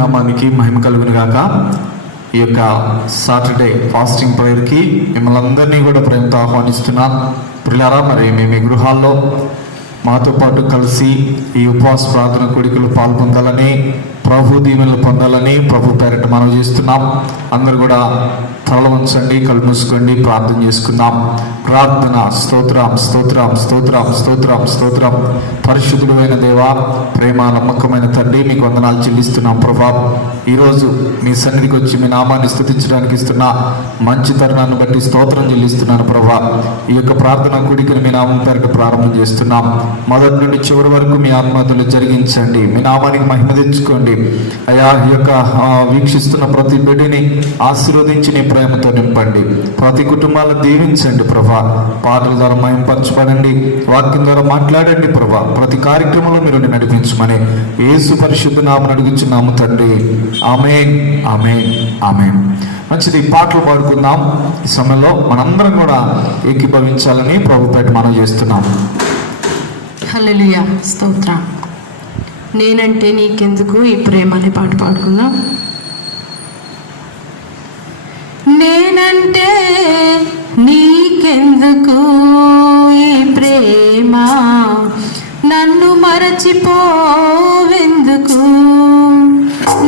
నామానికి మహిమ కలుగును గాక. ఈ యొక్క సాటర్డే ఫాస్టింగ్ ప్రేయర్కి మిమ్మల్ని అందరినీ కూడా ప్రేమతో ఆహ్వానిస్తున్నాను. ప్రియులారా, మరి మేము ఈ గృహాల్లో మాతో పాటు కలిసి ఈ ఉపవాస ప్రార్థన కోడికలు పాల్పొందాలని, ప్రభు దీవెనలు పొందాలని ప్రభు పేరిట మనం చేస్తున్నాం. అందరూ కూడా తల వంచండి, కళ్ళు మూసుకోండి, ప్రార్థన చేసుకుందాం. ప్రార్థన. స్తోత్రం స్తోత్రం స్తోత్రం స్తోత్రం స్తోత్రం. పరిశుద్ధుడైన దేవా, ప్రేమ నమ్మకమైన తండ్రి, మీకు వందనాలు చెల్లిస్తున్నాం ప్రభా. ఈరోజు మీ సన్నిధికి వచ్చి మీ నామాన్ని స్తుతించడానికి ఇస్తున్న మంచి తరుణాన్ని బట్టి స్తోత్రం చెల్లిస్తున్నాను ప్రభా. ఈ యొక్క ప్రార్థన కూడికను మీ నామం పేరిట ప్రారంభం చేస్తున్నాం. మొదటి నుండి చివరి వరకు మీ ఆత్మహత్యలు జరిగించండి, మీ నామానికి మహిమ తెచ్చుకోండి అయ్యా. ఈ యొక్క వీక్షిస్తున్న ప్రతి బిడ్డని ఆశీర్వదించి నీ ప్రేమతో నింపండి, ప్రతి కుటుంబాలను దీవించండి ప్రభా. పాటల ద్వారా మహింపరచబడండి, వాక్యం ద్వారా మాట్లాడండి ప్రభా. ప్రతి కార్యక్రమంలో మీరు నడిపించమని యేసు పరిశుద్ధ నామమున అడుగుచున్నాము తండ్రి. ఆమేన్ ఆమేన్ ఆమేన్. మంచిది, పాటలు పాడుకుందాం. ఈ సమయంలో మనందరం కూడా ఏకీభవించాలని ప్రభు పేట మనం చేస్తున్నాం. హల్లెలూయా, స్తోత్రం. నేనంటే నీకెందుకు ఈ ప్రేమ అనే పాట పాడుకుందాం. నేనంటే నీకెందుకు ఈ ప్రేమ, నన్ను మరచిపోవెందుకు,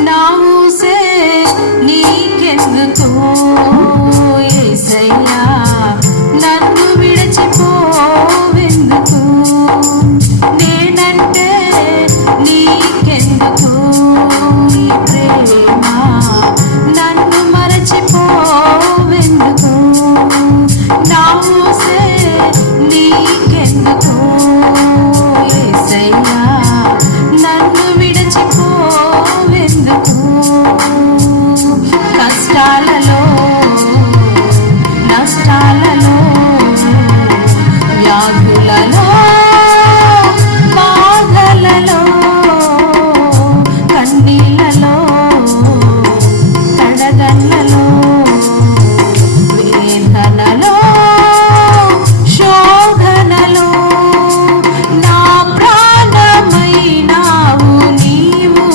నా ఊసే నీకెందుకు యేసయ్యా, నన్ను విడిచిపోవెందుకు. నేనంటే నీకెందుకు ఈ ప్రేమ, నన్ను మరచిపోవెందుకు, నా ఊసే నీకెందుకు యేసయ్యా, నన్ను విడిచిపోవెందుకు. కష్టాలలో నష్టాలలో వ్యాధులలో బాధలలో కన్నీళ్ళలో కడగళ్ళలో వేదనలో శోధనలో నా ప్రాణమైనావు నీవు.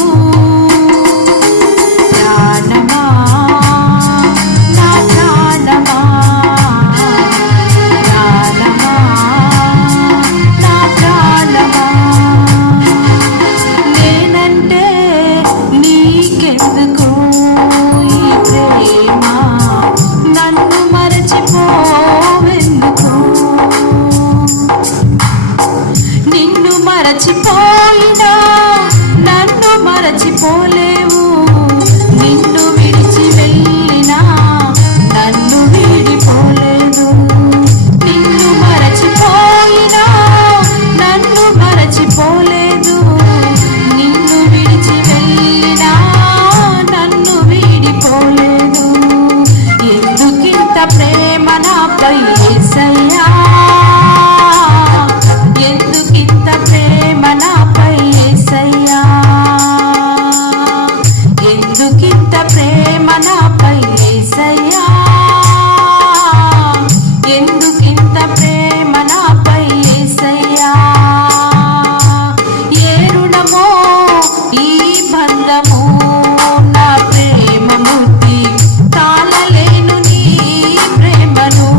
ప్రాణమా నా ప్రాణమా, ప్రాణమా నా ప్రాణమా. నేనంటే నీకెందుకు ఈ ప్రేమ, నన్ను మరచిపోవెందుకు. నిన్ను మరచిపోయినా నన్ను మరచిపోలేవు, నిన్ను విడిచి వెళ్ళినా నన్ను వీడిపోలేదు. నిన్ను మరచిపోయినా నన్ను మరచిపోలేదు, నిన్ను విడిచి వెళ్ళినా నన్ను వీడిపోలేదు. ఎందుకింత ప్రేమ నాపై యేసయ్యా, ఎందుకింత ప్రేమ నాపై యేసయ్యా, ఎందుకింత ప్రేమ నాపై యేసయ్యా, ఎందుకింత ప్రేమ నాపై యేసయ్యా. ఏ రుణమో ఈ బంధము, నా ప్రేమ మూర్తి తాళలేను నీ ప్రేమను.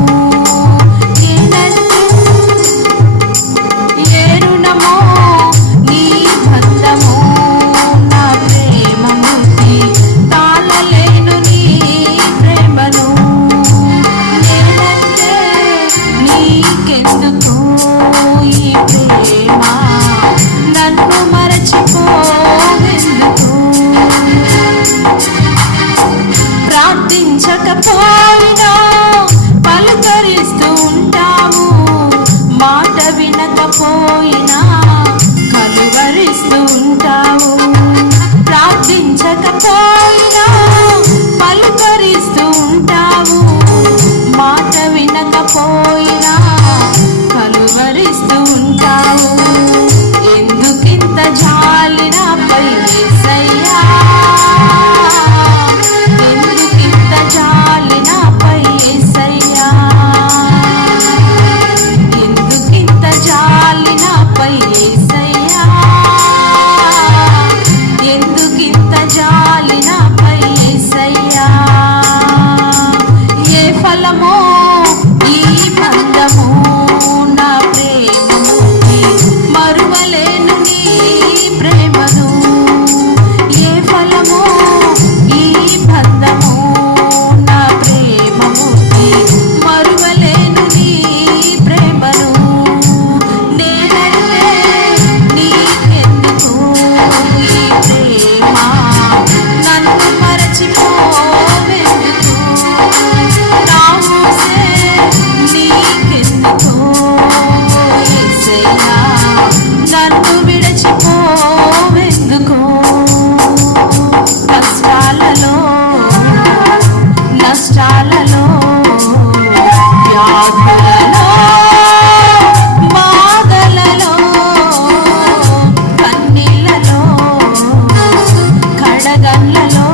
ఏ ఈ బంధము నా ప్రేమమూర్తి మరువలేను నీ ప్రేమను ఏ ఫలము ఈ బంధము నా ప్రేమమూర్తి మరువలేను నీ ప్రేమను నేనంటే నీకెందుకు ఈ ప్రేమ నన్ను మరచిపోవెందుకు నా ఊసే నీకెందుకు యేసయ్యా నన్ను విడిచిపోవెందుకు నష్టాలలో వ్యాధులలో బాధలలో కన్నీళ్లలో కడగళ్ళలో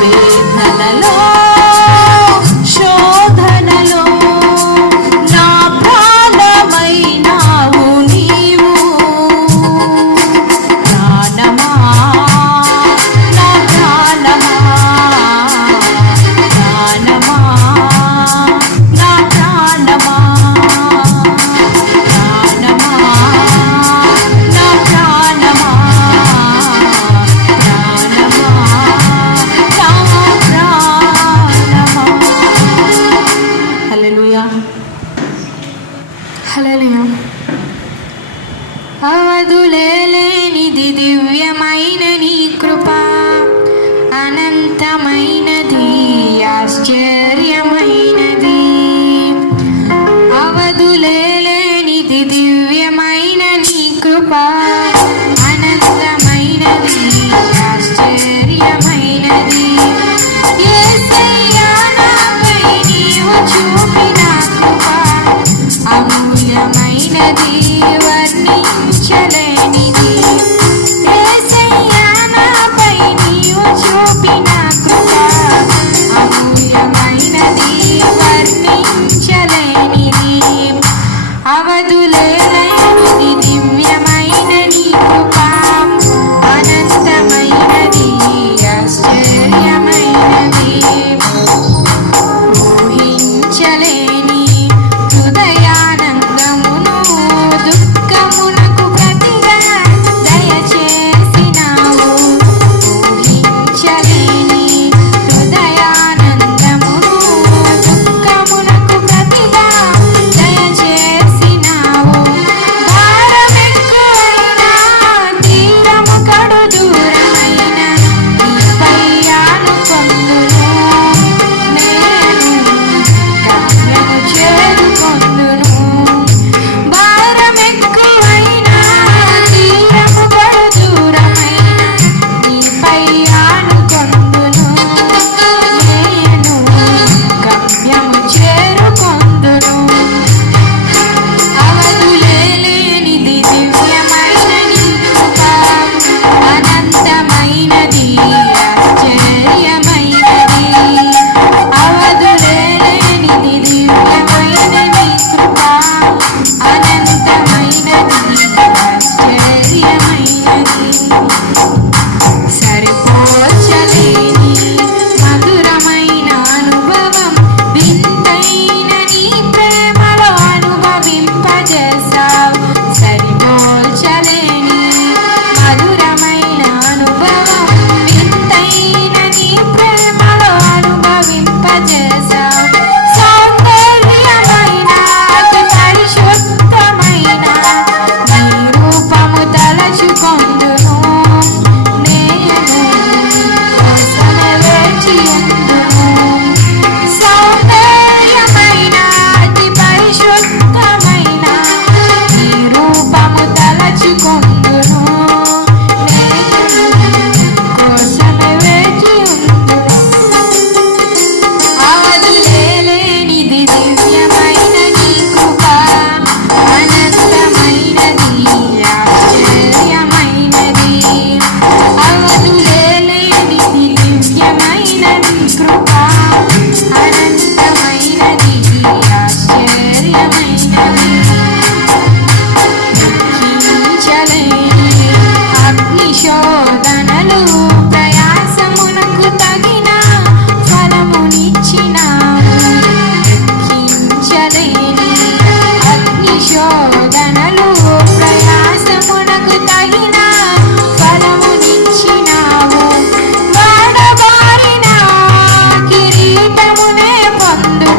వేదనలో శోధనలో నా ప్రాణమైనావు నీవు ప్రాణమా నా ప్రాణమా ప్రాణమా నా ప్రాణమా ప్రాణమా నా ప్రాణమా హల్లెలూయా హల్లెలూయా. అవధులేనిది దివ్యమైన నీ కృప అనంతమైనది ఆశ్చర్యమైనది. అవధులేనిది దివ్యమైన నీ కృప అనంతమైనది ఆశ్చర్యమైనది. యేసయ్యా నాపై నీవు చూపిన కృప అమూల్యమైనది వర్ణించలేనిది. యేసయ్యా నాపై నీవు చూపిన కృప అమూల్యమైనది వర్ణించలేనిది. అవధులేనిది దివ్యమైన నీ కృప అనంతమైనది ఆశ్చర్యమైనది. ఊహించలేని హృదయానందమును దుఃఖమునకు ప్రతిగా దయచేసినావు. ఊహించలేని హృదయానందమును దుఃఖమునకు ప్రతిగా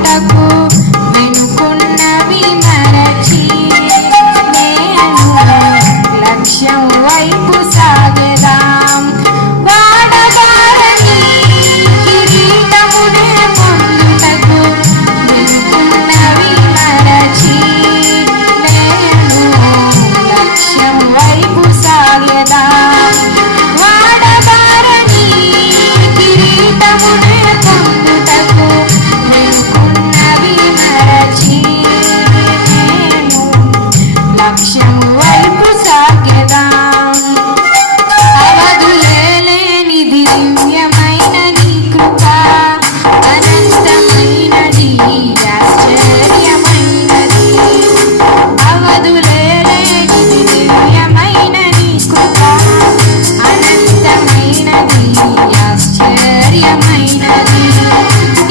పొందుటకు వెనుకున్నవి మరచి నేను లక్ష్యం వైపు సాగెదాం. వాడబారని కిరీటమునే పొందుటకు వెనుకున్నవి మరచి నేను లక్ష్యం వైపు సాగెదాం. వాడబారని కిరీటమునే పొందుటకు వెనుకున్నవి మరచి నేను లక్ష్యం వైపు సాగెదాం. అవధులేని దివ్యమైన నీ కృప అనంతమైనది ఆశ్చర్యమైనది. అవధులేని దివ్యమైన నీ కృప అనంతమైనది ఆశ్చర్యమైనది.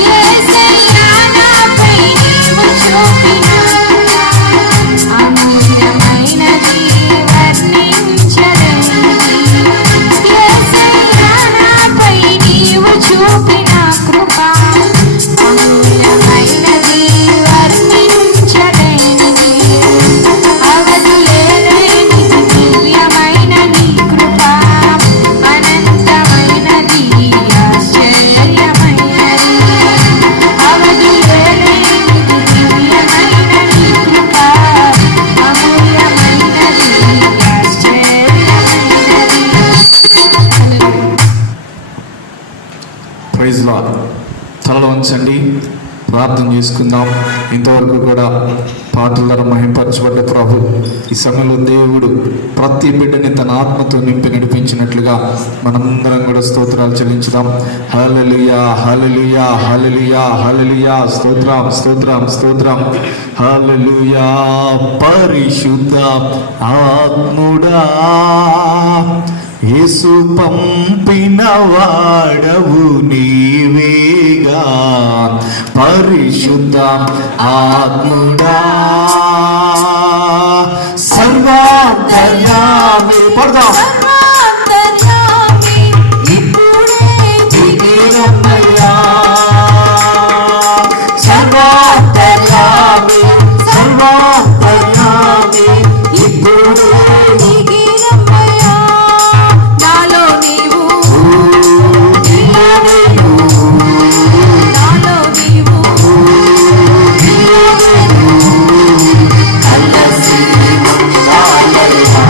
యేసయ్యా నాపై నీవు చూపిన అమూల్యమైనది వర్ణించలేనిది. యేసయ్యా నాపై నీవు చూపిన కృప అమూల్యమైనది వర్ణించలేనిది. అవధులేని దివ్యమైన నీ కృప అనంతమైనది ఆశ్చర్యమైనది. అవధులేని దివ్యమైన నీ కృప అమూల్యమైనది ఆశ్చర్యమైనది. Praise lord. తలలో ఉంచండి, ప్రార్థన చేసుకుందాం. ఇంతవరకు కూడా పాటల ద్వారా మహింపరచబడ్డ ప్రభు ఈ సమయంలో దేవుడు ప్రతి బిడ్డని తన ఆత్మతో నింపి నడిపించినట్లుగా మనందరం కూడా స్తోత్రాలు చెల్లించుదాం. హల్లెలూయా, హల్లెలూయా, హల్లెలూయా, హల్లెలూయా. స్తోత్రం, స్తోత్రం, స్తోత్రం. హల్లెలూయా. పరిశుద్ధ ఆత్ముడా, యేసు పంపిన వాడవు నీవేగా. పరిశుద్ధ ఆత్ముడా, సర్వాంతర్యామి. పడదాం. సర్వాంతర్యామి ఇప్పుడే దిగిరమ్మయ్యా. సర్వాంతర్యామి, సర్వాంతర్యామి ఇప్పుడే దిగిరమ్మయ్యా. నాలో నీవు నాలో నీవు కలసి ఉండాలయ్యా.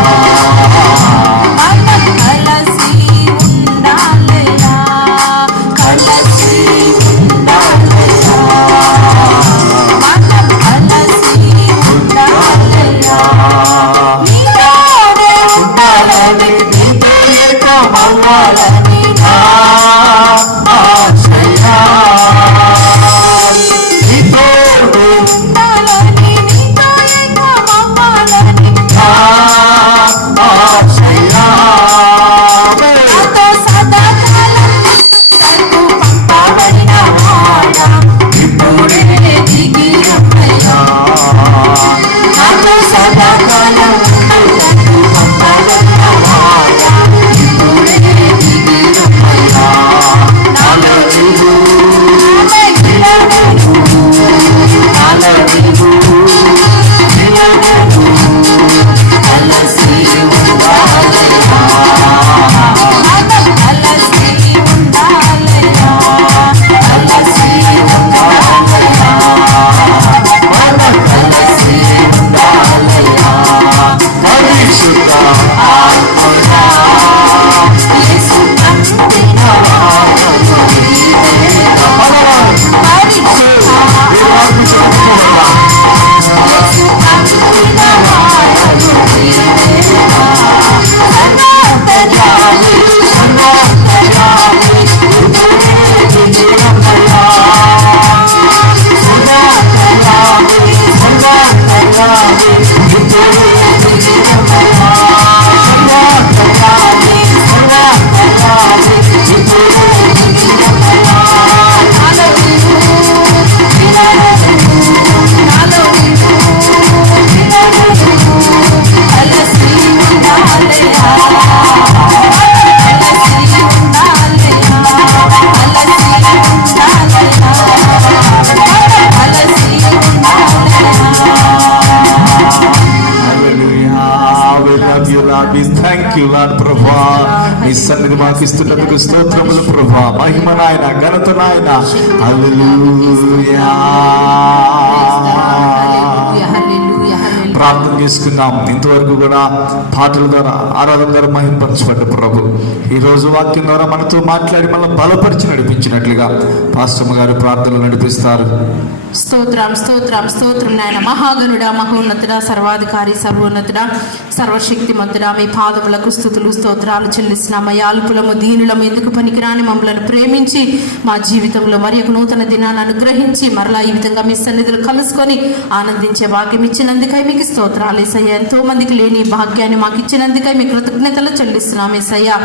యు లార్డ్ ప్రభా. నీ సన్నిధి మాకు ఇస్తున్నందుకు స్తోత్రములు ప్రభా. మహిమ నాయన, ఘనత నాయన. హల్లెలూయా. ప్రార్థన చేసుకుందాం. ఇంతవరకు కూడా పాటల ద్వారా, ఆరాధన ద్వారా మహింపరచబడ్డ ప్రభు ఈ రోజు వాక్యం ద్వారా మనతో మాట్లాడి మనల్ని బలపరిచి నడిపించినట్లుగా పాస్టమ్మ గారు ప్రార్థనలు నడిపిస్తారు. స్తోత్రం స్తోత్రం స్తోత్రం నాయన. మహాగణుడా, మహోన్నతుడా, సర్వాధికారి, సర్వోన్నతుడా, సర్వశక్తిమంతుడా, మీ పాదములకు స్తుతులు స్తోత్రాలు చెల్లిస్తున్నాం. అయ్యా, అల్పులము దీనులము ఎందుకు పనికిరాని మమ్మలను ప్రేమించి మా జీవితంలో మరి ఒక నూతన దినాన్ని అనుగ్రహించి మరలా ఈ విధంగా మీ సన్నిధులు కలుసుకొని ఆనందించే భాగ్యం ఇచ్చినందుకై మీకు స్తోత్రాలు యేసయ్యా. ఎంతో మందికి లేని భాగ్యాన్ని మాకు ఇచ్చినందుకై మీ కృతజ్ఞతలు చెల్లిస్తున్నాం యేసయ్యా.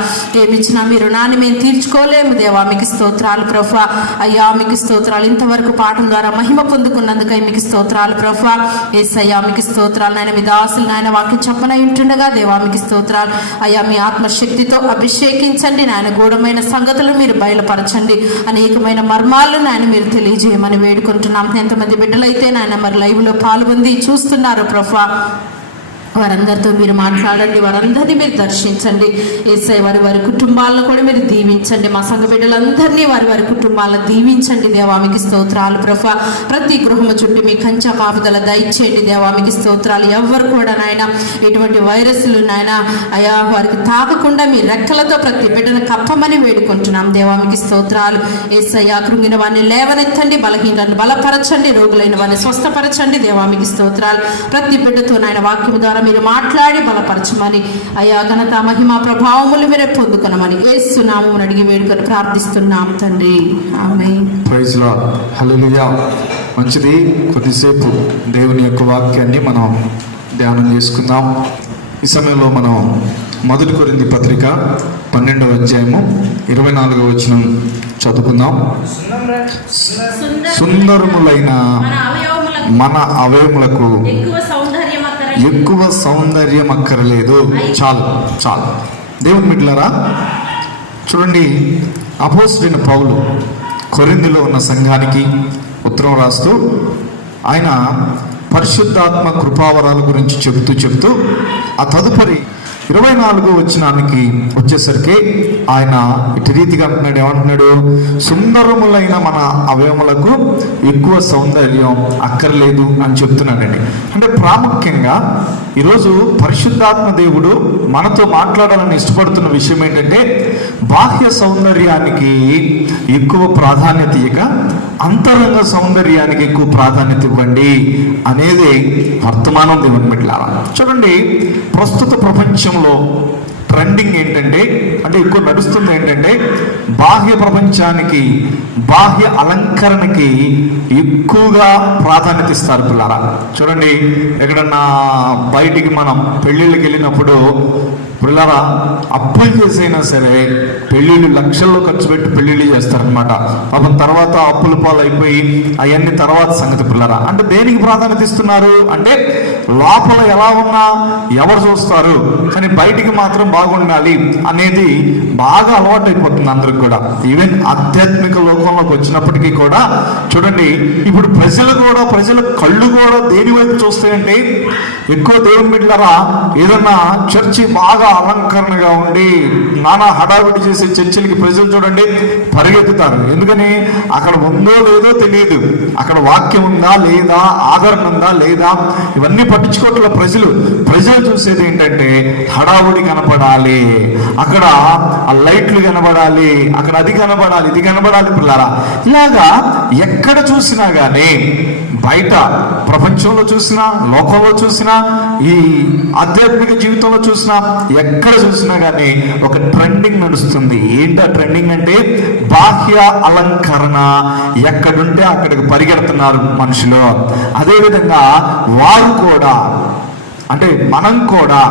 ఏమిచ్చినా మీ రుణాన్ని మేము తీర్చుకోలేము దేవా. మీకు స్తోత్రాలు ప్రభా. అయ్యా, మీకు స్తోత్రాలు. ఇంతవరకు పాఠం ద్వారా మహిమ పొందుకున్నందుకై మీకు స్తోత్రాలు ప్రభా. యేసయ్యా, మీకు స్తోత్రాలు నాయన. మీ దాసులు నాయన వాక్యం చెప్పనై ఉంటుండగా దేవా మీకు స్తోత్రాలు. అయ్యా, మీ ఆత్మశక్తితో అభిషేకించండి నాయన. గూఢమైన సంగతులు మీరు బయలుపరచండి. అనేకమైన మర్మాలు నాయన మీరు తెలియజేయమని వేడుకుంటున్నాం. ఎంతమంది బిడ్డలైతే నాయన మరి లైవ్లో పాల్గొంది చూస్తున్నారు ప్రభా, వారందరితో మీరు మాట్లాడండి. వారందరినీ మీరు దర్శించండి యేసయ్య. వారి వారి కుటుంబాలను కూడా మీరు దీవించండి. మా సంఘ బిడ్డలందరినీ వారి వారి కుటుంబాలను దీవించండి దేవా. మీకు స్తోత్రాలు ప్రభా. ప్రతి గృహము చుట్టూ మీ కంచె కాపుదల దయచేయండి దేవా. మీకు స్తోత్రాలు. ఎవరు కూడా నాయన ఎటువంటి వైరస్లు నాయన అయా వారికి తాకకుండా మీ రెక్కలతో ప్రతి బిడ్డను కప్పమని వేడుకుంటున్నాం దేవా. మీకు స్తోత్రాలు యేసయ్య. కృంగిన వారిని లేవనెత్తండి, బలహీనలను బలపరచండి, రోగులైన వారిని స్వస్థపరచండి దేవా. మీకు స్తోత్రాలు. ప్రతి బిడ్డతో నాయన వాక్యం ద్వారా మీరు మాట్లాడి బలపరచమని అయ్యా, ఘనత మహిమ ప్రభావములు మీరే పొందుకొనమని యేసు నామమున అడిగి వేడుకొని ప్రార్థిస్తున్నాం తండ్రి. ఆమేన్. Praise Lord. హల్లెలూయా. మంచిది. కొద్దిసేపు దేవుని యొక్క వాక్యాన్ని మనం ధ్యానం చేసుకుందాం. ఈ సమయంలో మనం 1 కొరింథీ పత్రిక 12వ అధ్యాయము 24వ వచనం చదువుకుందాం. సుందరములైన మన అవయములకు ఎక్కువ సౌందర్యం అక్కర్లేదు. చాలు చాలు. దేవుని బిడ్డలారా, చూడండి, అపోస్తలుడైన పౌలు కొరింథీలో ఉన్న సంఘానికి ఉత్తరం రాస్తూ ఆయన పరిశుద్ధాత్మ కృపావరాల గురించి చెబుతూ ఆ తదుపరి 24వ వచనానికి వచ్చేసరికి ఆయన ఇటు రీతిగా అంటున్నాడు. ఏమంటున్నాడు? సుందరములైన మన అవయములకు ఎక్కువ సౌందర్యం అక్కర్లేదు అని చెప్తున్నాడండి. అంటే ప్రాముఖ్యంగా ఈరోజు పరిశుద్ధాత్మ దేవుడు మనతో మాట్లాడాలని ఇష్టపడుతున్న విషయం ఏంటంటే, బాహ్య సౌందర్యానికి ఎక్కువ ప్రాధాన్యత ఇవ్వక అంతరంగ సౌందర్యానికి ఎక్కువ ప్రాధాన్యత ఇవ్వండి అనేది వర్తమానం దేవుని బిడ్డలారా. చూడండి, ప్రస్తుత ప్రపంచంలో ట్రెండింగ్ ఏంటంటే, అంటే ఎక్కువ నడుస్తుంది ఏంటంటే, బాహ్య ప్రపంచానికి, బాహ్య అలంకరణకి ఎక్కువగా ప్రాధాన్యత ఇస్తారు పిల్లారా. చూడండి, ఎక్కడన్నా బయటికి మనం పెళ్ళిళ్ళకి వెళ్ళినప్పుడు పిల్లరా అప్పులు చేసైనా సరే పెళ్ళిళ్ళు లక్షల్లో ఖర్చు పెట్టి పెళ్ళిళ్ళు చేస్తారనమాట. పాపం తర్వాత అప్పుల పాలు అయిపోయి అవన్నీ తర్వాత సంగతి పిల్లరా. అంటే దేనికి ప్రాధాన్యత ఇస్తున్నారు అంటే, లోపల ఎలా ఉన్నా ఎవరు చూస్తారు కానీ బయటికి మాత్రం బాగుండాలి అనేది బాగా అలవాటు అయిపోతుంది అందరికి కూడా. ఈవెన్ ఆధ్యాత్మిక లోకంలోకి వచ్చినప్పటికీ కూడా చూడండి, ఇప్పుడు ప్రజల కళ్ళు కూడా దేని వైపు చూస్తాయంటే, ఎక్కువ దేవుని బిడ్డలారా ఏదన్నా చర్చి బాగా అలంకరణగా ఉండి నానా హడావిడి చేసే చర్చిలకి ప్రజలు చూడండి పరిగెత్తుతారు. ఎందుకని? అక్కడ ఉందో లేదో తెలియదు, అక్కడ వాక్యం ఉందా లేదా, ఆదరణ ఉందా లేదా, ఇవన్నీ పట్టించుకోవట్ల ప్రజలు చూసేది ఏంటంటే హడావుడి కనపడాలి, అక్కడ ఆ లైట్లు కనబడాలి, అక్కడ అది కనబడాలి, ఇది కనబడాలి పిల్లారా. ఇలాగా ఎక్కడ చూసినా కానీ, బయట ప్రపంచంలో చూసినా, లోకంలో చూసినా, ఈ ఆధ్యాత్మిక జీవితంలో చూసినా, ఎక్కడ చూసినా కానీ ఒక ట్రెండింగ్ నడుస్తుంది. ఏంటా ట్రెండింగ్ అంటే, బాహ్య అలంకరణ. ఎక్కడుంటే అక్కడికి పరిగెడుతున్నారు మనుషులు. అదేవిధంగా వారు కూడా, అంటే మనం కూడా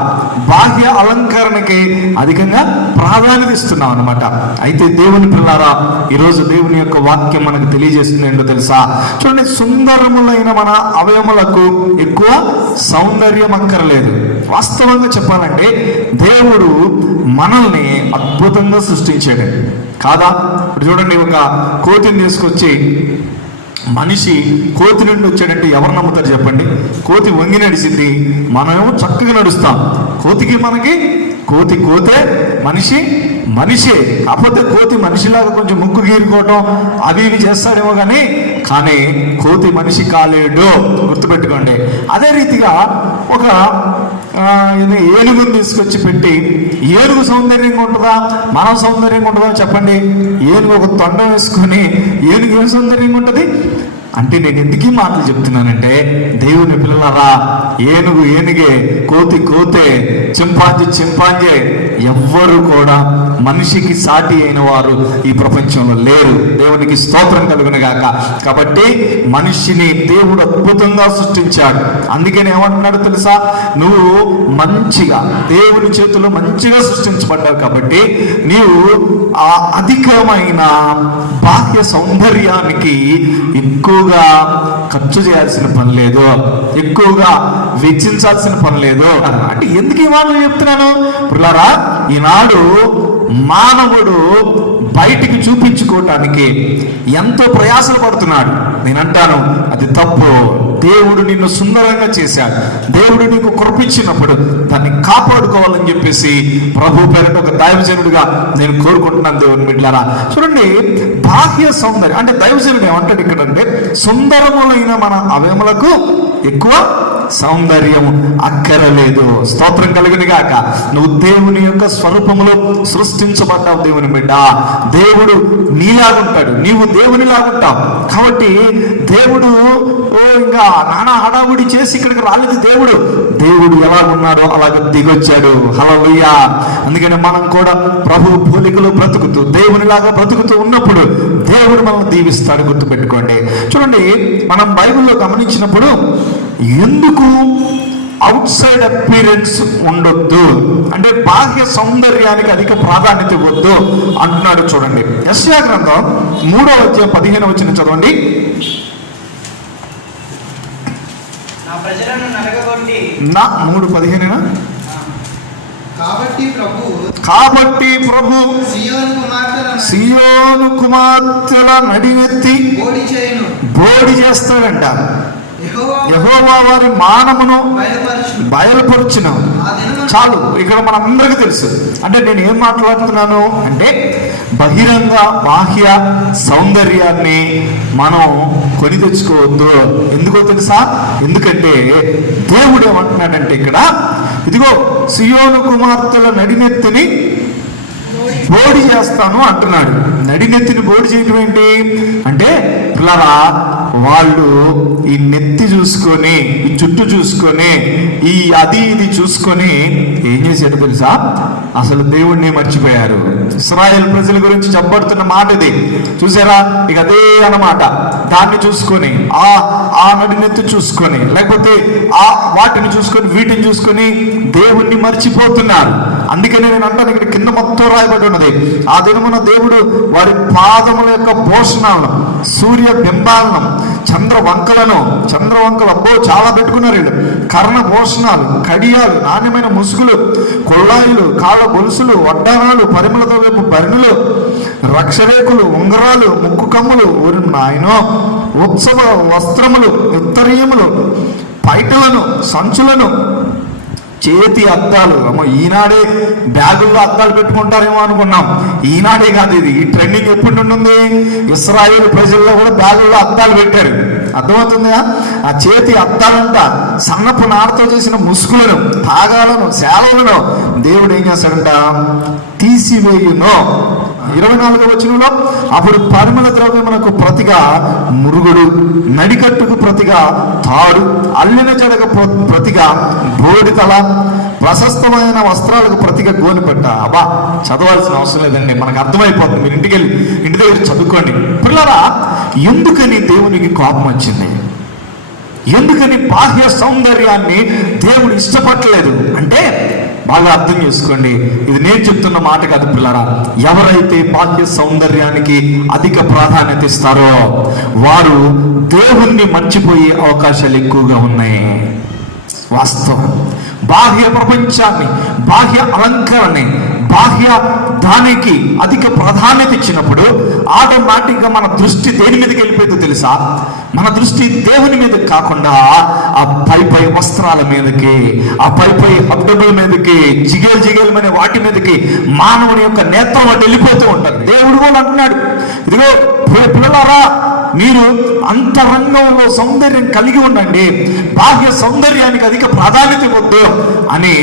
బాహ్య అలంకరణకి అధికంగా ప్రాధాన్యత ఇస్తున్నాం అనమాట. అయితే దేవుని పిల్లారా, ఈరోజు దేవుని యొక్క వాక్యం మనకు తెలియజేస్తుంది ఏంటో తెలుసా? చూడండి, సుందరములైన మన అవయములకు ఎక్కువ సౌందర్యం అక్కర్లేదు. వాస్తవంగా చెప్పాలంటే దేవుడు మనల్ని అద్భుతంగా సృష్టించాడు కాదా? ఇప్పుడు చూడండి, ఒక కోతిని తీసుకొచ్చి మనిషి కోతి నుండి వచ్చాడంటే ఎవరు నమ్ముతారు చెప్పండి? కోతి వంగి నడిచింది, మనమేమో చక్కగా నడుస్తాం. కోతికి మనకి కోతే మనిషి మనిషే. కాకపోతే కోతి మనిషిలాగా కొంచెం ముక్కు గీరుకోవటం అవి ఇవి చేస్తాడేమో కానీ కోతి మనిషి కాలేడు, గుర్తుపెట్టుకోండి. అదే రీతిగా ఒక ఏనుగుని తీసుకొచ్చి పెట్టి, ఏనుగు సౌందర్యంగా ఉంటుందా మనం సౌందర్యంగా ఉంటుందా చెప్పండి? ఏనుగు ఒక తొండం వేసుకొని ఏనుగు ఏం సౌందర్యంగా ఉంటుంది అంటే, నేను ఎందుకు ఈ మాటలు చెప్తున్నానంటే, దేవుని పిల్లలారా, ఏనుగు ఏనుగే, కోతే, చింపాంజే ఎవ్వరు కూడా మనిషికి సాటి అయిన వారు ఈ ప్రపంచంలో లేరు. దేవునికి స్తోత్రం కలుగును గాక. కాబట్టి మనిషిని దేవుడు అద్భుతంగా సృష్టించాడు. అందుకని ఏమంటున్నాడు తెలుసా? నువ్వు మంచిగా దేవుని చేతుల్లో మంచిగా సృష్టించబడ్డావు కాబట్టి నీవు ఆ అధికమైన బాహ్య సౌందర్యానికి ఎక్కువగా ఖర్చు చేయాల్సిన పని లేదు, ఎక్కువగా వెచ్చించాల్సిన పని లేదు. అంటే ఎందుకు ఈ మాటలు చెప్తున్నాను పిల్లరా? ఈనాడు మానవుడు బయటికి చూపించుకోవటానికి ఎంతో ప్రయాసలు పడుతున్నాడు. నేనంటాను అది తప్పు. దేవుడు నిన్ను సుందరంగా చేశాడు. దేవుడు నీకు కృపించినప్పుడు దాన్ని కాపాడుకోవాలని చెప్పేసి ప్రభు పేరిట ఒక దైవజనుడిగా నేను కోరుకుంటున్నాను. దేవుని బిడ్డలారా, చూడండి, బాహ్య సౌందర్యం అంటే దైవజనుడు ఏమంటాడు ఇక్కడ అంటే, సుందరములైన మన అవయములకు ఎక్కువ సౌందర్యము అక్కరలేదు. స్తోత్రం కలుగును గాక. నువ్వు దేవుని యొక్క స్వరూపములో సృష్టించబడ్డావు దేవుని బిడ్డ. దేవుడు నీలాగుంటాడు, నీవు దేవునిలాగుంటావు. కాబట్టి దేవుడు ఇంకా నానా హడావుడి చేసి ఇక్కడికి రాలేదు. దేవుడు ఎలాగున్నాడో అలాగ దిగొచ్చాడు. హల్లెలూయా. అందుకని మనం కూడా ప్రభు పోలికలో బ్రతుకుతూ దేవునిలాగా బ్రతుకుతూ ఉన్నప్పుడు దేవుడు మనల్ని దీవిస్తాడు. గుర్తుపెట్టుకోండి. చూడండి, మనం బైబిల్లో గమనించినప్పుడు ఎందుకు అవుట్ సైడ్ అపీరెన్స్ ఉండొద్దు అంటే, బాహ్య సౌందర్యానికి అధిక ప్రాధాన్యత ఇవ్వద్దు అంటున్నాడు. చూడండి, యెషయా గ్రంథం 3వ అధ్యాయం 15వ వచనం చదవండి. 3:15 కాబట్టి ప్రభు సియోను కుమార్తెల నడినెత్తి బోడి చేస్తాడంట. యెహోవా వారి మానమును బయలుపరుచును. చాలు, ఇక్కడ మనందరికీ తెలుసు. అంటే నేను ఏం మాట్లాడుతున్నాను అంటే, బహిరంగ బాహ్య సౌందర్యాన్ని మనం కొని తెచ్చుకోవద్దు. ఎందుకో తెలుసా? ఎందుకంటే దేవుడు ఏమంటున్నాడంటే ఇక్కడ, ఇదిగో సియోను కుమార్తెల నడినెత్తిని బోడి చేస్తాను అంటున్నాడు. నడినెత్తిని బోడి చేయటం ఏంటి అంటే, పిల్లరా, వాళ్ళు ఈ నెత్తి చూసుకొని, ఈ జుట్టు చూసుకొని, ఈ అది ఇది చూసుకొని ఏం చేశాడు తెలుసా? అసలు దేవుణ్ణి మర్చిపోయారు. ఇశ్రాయేల్ ప్రజల గురించి చెప్పబడుతున్న మాట ఇది. చూసారా? ఇక అదే అన్నమాట. దాన్ని చూసుకొని, ఆ నడినెత్తి చూసుకొని, లేకపోతే వాటిని చూసుకొని, వీటిని చూసుకొని దేవుణ్ణి మర్చిపోతున్నారు. అందుకని నేను అంటాను, ఇక్కడ కింద మొత్తం రాయబడి ఉన్నది, ఆ దినమున దేవుడు వారి పాదముల యొక్క భూషణాలను, సూర్య బింబాలను, చంద్రవంకలు అబ్బో చాలా పెట్టుకున్నారు వీళ్ళు. కర్ణ భూషణాలు, కడియాలు, నాణ్యమైన ముసుగులు, కొల్లాయిలు, కాళ్ళ గొలుసులు, వడ్డానాలు, పరిమళతో వైపు భరణులు, రక్షరేకులు, ఉంగరాలు, ముక్కు కమ్ములు, నాయనో, ఉత్సవ వస్త్రములు, ఉత్తరీయములు, పైటలను, సంచులను, చేతి అద్దాలు. ఈనాడే బ్యాగుల్లో అద్దాలు పెట్టుకుంటారేమో అనుకున్నాం. ఈనాడే కాదు, ఇది ఈ ట్రెండింగ్ ఎప్పుడు ఉంటుంది. ఇశ్రాయేల్ ప్రజల్లో కూడా బ్యాగుల్లో అద్దాలు పెట్టారు. అర్థమవుతుందా? ఆ చేతి అద్దాలంట, సన్నపు నారతో చేసిన ముసుగులను, తాగాలను, శాలలను దేవుడు ఏం చేస్తాడంట? తీసివేయును. 24వ వచనంలో, అప్పుడు పరిమళ ద్రవ్యమునకు ప్రతిగా మురుగుడు, నడికట్టుకు ప్రతిగా తాడు, అల్లిన జడకు ప్రతిగా బోడితల, ప్రశస్తమైన వస్త్రాలకు ప్రతిగా గోనిపట్ట. అబ్బా, చదవాల్సిన అవసరం లేదండి, మనకు అర్థమైపోతుంది. మీరు ఇంటి దగ్గర చదువుకోండి. పిల్లరా, ఎందుకని దేవునికి కోపం వచ్చింది? ఎందుకని బాహ్య సౌందర్యాన్ని దేవుడు ఇష్టపడలేదు అంటే, బాగా అర్థం చేసుకోండి. ఇది నేను చెప్తున్న మాట కాదు పిల్లరా. ఎవరైతే బాహ్య సౌందర్యానికి అధిక ప్రాధాన్యత ఇస్తారో వారు దేవుణ్ణి మర్చిపోయే అవకాశాలు ఎక్కువగా ఉన్నాయి. వాస్తవం. బాహ్య ప్రపంచాన్ని, బాహ్య అలంకరణని, బాహ్య దానికి అధిక ప్రాధాన్యత ఇచ్చినప్పుడు ఆటోమేటిక్గా మన దృష్టి దేని మీదకి వెళ్ళిపోయిందో తెలుసా? మన దృష్టి దేవుని మీద కాకుండా ఆ పై వస్త్రాల మీదకి, ఆ పై అబ్డబుల్ మీదకి, జిగేలమైన వాటి మీదకి మానవుని యొక్క నేత్రం అటు వెళ్ళిపోతూ ఉంటారు. దేవుడు కూడా అంటున్నాడు, ఇదిగో పిల్లలారా, మీరు అంతరంగంలో సౌందర్యం కలిగి ఉండండి, బాహ్య సౌందర్యానికి అధిక ప్రాధాన్యత ఇవ్వద్దు అని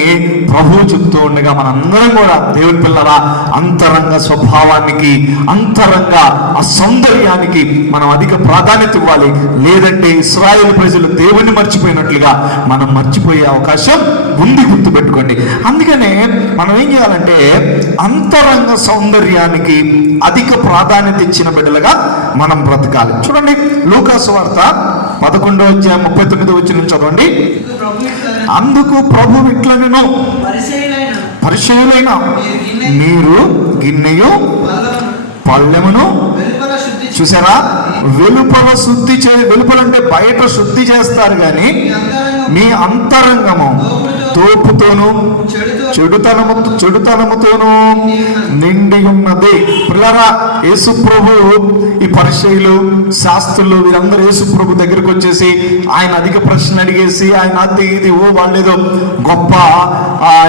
ప్రభువు చెప్తూ ఉండగా మనందరం కూడా దేవుని పిల్లరా అంతరంగ స్వభావానికి, అంతరంగ ఆ సౌందర్యానికి మనం అధిక ప్రాధాన్యత ఇవ్వాలి. లేదంటే ఇశ్రాయేలు ప్రజలు దేవుణ్ణి మర్చిపోయినట్లుగా మనం మర్చిపోయే అవకాశం ఉంది, గుర్తుపెట్టుకోండి. అందుకనే మనం ఏం చేయాలంటే అంతరంగ సౌందర్యానికి అధిక ప్రాధాన్యత ఇచ్చిన బిడ్డలుగా మనం బ్రతకాలి. చూడండి, లూకా సువార్త 11వ అధ్యాయం 39వ వచనం చదవండి. అందుకు ప్రభు ఇట్లనెను, పరిచయులైన మీరు గిన్నెయు పళ్ళెమును చూసారా, వెలుపల శుద్ధి వెలుపలంటే బయట శుద్ధి చేస్తారు కానీ మీ అంతరంగము తోపుతోను చెడుతనముతోను నిండి ఉన్నది. పిల్లరా, యేసు ప్రభు ఈ పరిచయులు, శాస్త్రులు వీరందరూ యేసు ప్రభు దగ్గరికి వచ్చేసి ఆయన అధిక ప్రశ్నలు అడిగేసి ఆయన అది ఇది వాళ్ళేదో గొప్ప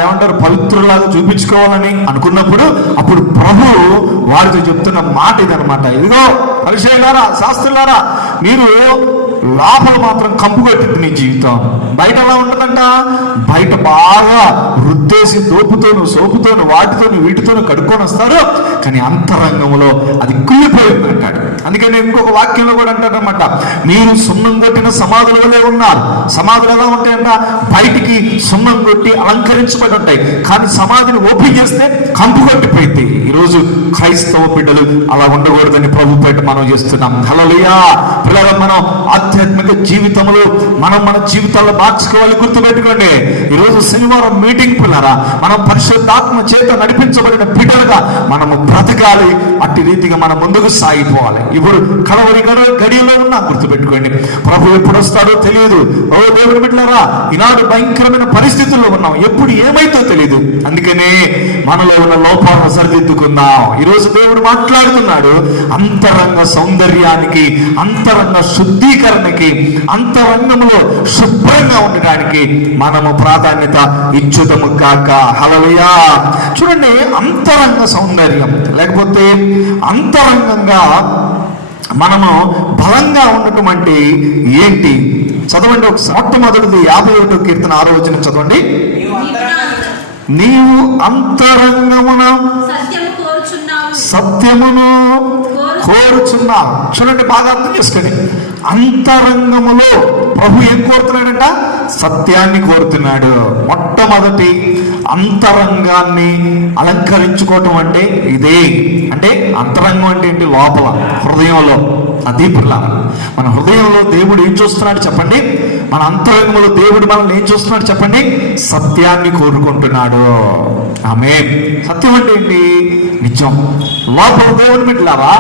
ఏమంటారు పవిత్రులాగా చూపించుకోవాలని అనుకున్నప్పుడు అప్పుడు ప్రభు వారితో చెప్తున్న మాట ఇదనమాట. ఇదిగో పరిచయులారా, శాస్త్రులారా, మీరు లోపల మాత్రం కంపు కట్టింది మీ జీవితం, బయట ఎలా ఉంటుందంట, బయట బాగా రుద్దేసి దోపుతోను సోపుతోను వాటితోను వీటితోను కడుక్కొని వస్తారు, కానీ అంతరంగంలో అది కుళ్ళిపోయింది అంటాడు. అందుకని ఇంకొక వాక్యంలో కూడా అంటాడనమాట, మీరు సున్నం కొట్టిన సమాధుల వలె ఉన్నారు. సమాధులు ఎలా ఉంటాయంట, బయటికి సున్నం కొట్టి అలంకరించబడి ఉంటాయి, కానీ సమాధిని ఓపెన్ చేస్తే కంపు కొట్టిపోయింది. ఈరోజు క్రైస్తవ బిడ్డలు అలా ఉండకూడదని ప్రభు పేట మనం చేస్తున్నాం. హల్లెలూయా. పిల్లలు, మనం ఆధ్యాత్మిక జీవితంలో మనం మన జీవితాల్లో మార్చుకోవాలి. గుర్తుపెట్టుకోండి, ఈరోజు శనివారం మీటింగ్ పిల్లరా, మనం పరిశుద్ధాత్మ చేత నడిపించబడిన బిడ్డలుగా మనము బ్రతకాలి. అట్టి రీతిగా మనం ముందుకు సాగిపోవాలి. ఇప్పుడు కలవరి గడియలో ఉన్నా గుర్తుపెట్టుకోండి, ప్రభు ఎప్పుడు వస్తాడో తెలియదు. ఓ దేవుని బిడ్డలారా, ఈనాడు భయంకరమైన పరిస్థితుల్లో ఉన్నాం, ఎప్పుడు ఏమైతో తెలియదు. అందుకనే మనలో ఉన్న లోపాలను సరిదిద్దుకుందాం. ఈరోజు దేవుడు మాట్లాడుతున్నాడు, అంతరంగ సౌందర్యానికి, అంతరంగ శుద్ధీకరణకి, అంతరంగంలో శుభ్రంగా ఉండడానికి మనము ప్రాధాన్యత ఇచ్చుదము కాక. హల్లెలూయా. చూడండి, అంతరంగ సౌందర్యం లేకపోతే అంతరంగంగా మనము బలంగా ఉండటం అంటే ఏంటి? చదవండి ఒకసారి. మొట్టమొదటిది 51వ కీర్తన 6వ వచనం చదవండి. నీవు అంతరంగమున సత్యమును కోరుచున్నావు. చూడండి, బాగా అర్థం చేసుకోండి. అంతరంగములో ప్రభు ఏం కోరుతున్నాడంట? సత్యాన్ని కోరుతున్నాడు. మొట్టమొదటి అంతరంగాన్ని అలంకరించుకోవటం అంటే ఇదే. అంటే అంతరంగం అంటే ఏంటి? లోపల హృదయంలో. అది పిల్ల, మన హృదయంలో దేవుడు ఏం చూస్తున్నాడు చెప్పండి? మన అంతరంగంలో దేవుడు మనల్ని ఏం చూస్తున్నాడు చెప్పండి? సత్యాన్ని కోరుకుంటున్నాడు. ఆమేన్. సత్యం అంటే ఏంటి? నిజం. లోపల దేవుని బిడ్డలారా